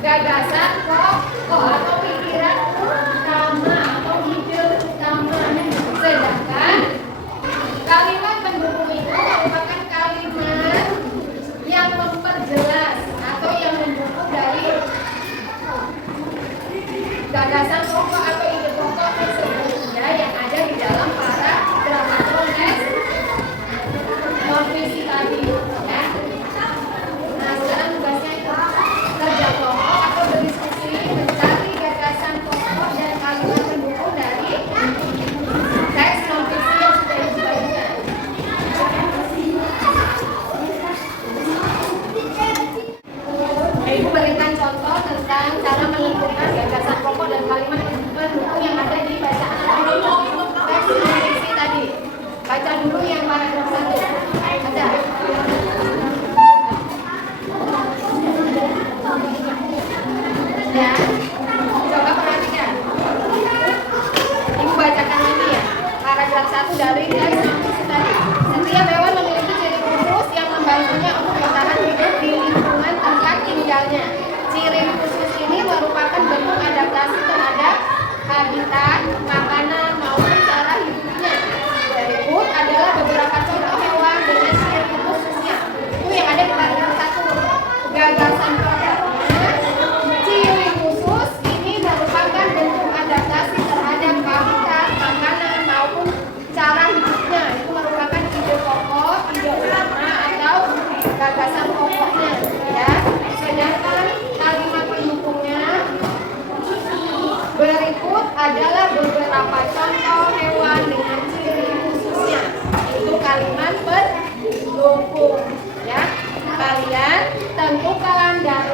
gagasan pokok atau pikiran utama atau ide utama. Sedangkan kalimat pendukung itu merupakan kalimat yang memperjelas atau yang mendukung dari gagasan pokok atau ide pokok tersebut yang ada di dalam paragraf non-visi tadi ya. Nah, sekarang tugasnya itu kerja kelompok atau berdiskusi mencari gagasan pokok dan kalimat pendukung dari teks non-visi yang sudah dibagikan. Ibu berikan contoh tentang cara menentukan gagasan pokok dan kalimat pendukung yang ada di bacaan teks non-visi tadi. Baca dulu yang paragraf 1. Ada. Ya. Coba perhatikan. Ibu bacakan ini ya. Paragraf 1 dari teks non-visi tadi. Setiap hewan memiliki ciri khusus yang membantunya untuk bertahan hidup di lingkungan tempat tinggalnya. Ciri khusus ini merupakan bentuk adaptasi terhadap habitat, makanan, maupun cara hidupnya. Berikut adalah beberapa contoh hewan dengan ciri khususnya. Itu yang ada di paragraf 1. Gagasan pokoknya, ciri khusus ini merupakan bentuk adaptasi terhadap habitat, makanan, maupun cara hidupnya. Itu merupakan ide pokok, ide utama atau gagasan pokoknya. Ya. Sedangkan kalimat pendukungnya berikut adalah beberapa contoh hewan dengan ciri khususnya. Itu kalimat pendukung ya. Kalian tentukan dari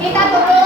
Kita turun.